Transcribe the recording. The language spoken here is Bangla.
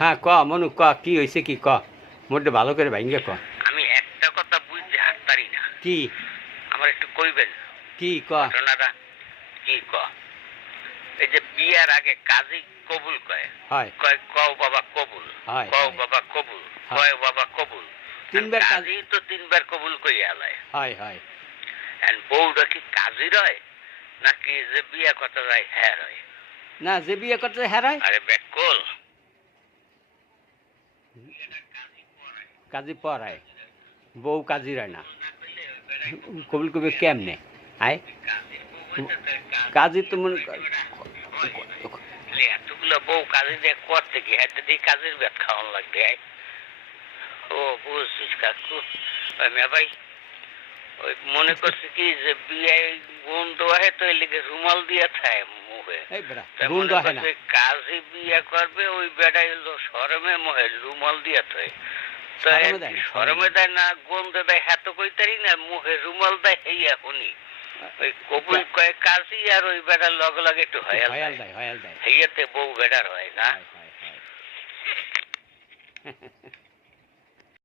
হ্যাঁ ক মনু ক কি হয়েছে কি ক মোটে ভালো করে ভাইঙ্গে ক আমি একটা কথা বুঝতে হারতারি না। কি আমার একটু কইবেন কি ক ঘটনাটা কি ক? এই যে বিয়ার আগে কাজী কবুল কয়, হয় কয় কও বাবা কবুল, হয় কও হয় বাবা কবুল, হয়। কয় বাবা কবুল। তিনবার কাজ কাজী তো তিনবার কবুল কইয়া আলায়। হয় হয় বউটা কি কাজী রয় নাকি যে বিয়া কথা যায় হ্যাঁ রয়? না যে বিয়ে করতে হেরায় আরে বেকল, কাজী পড়ায় বউ কাজী রয় না কবিল কবি কেমনে আয় কাজী তো মনে এতগুলো বউ কাজী দিয়ে করতে কি হাতে দিয়ে কাজের বেত খাওয়ান লাগবে। ও বুঝছিস কাকু, ভাই ওই মনে করছে কি যে বিয়ে গুণ দেওয়া হয় তো এলিগে রুমাল দিয়া থাকে মুখে। এই বেটা তাই গুণ মনে দহে না করছে কাজী বিয়ে করবে ওই বেড়াই শরমে মহে রুমাল দিয়া থাকে। শরমে দেয় না, শরমে দেয় না, গন্ধে দেয়, হাত কইতারি না, মুখে রুমাল দেয় হেইয়া শুনি। ওই কবুল কয় কাজী আর ওই বেড়ার লগে লগে একটু হয়াল দেয়, হয়াল দেয় হেইয়াতে বউ বেড়ার হয় না। হয় হয় হয়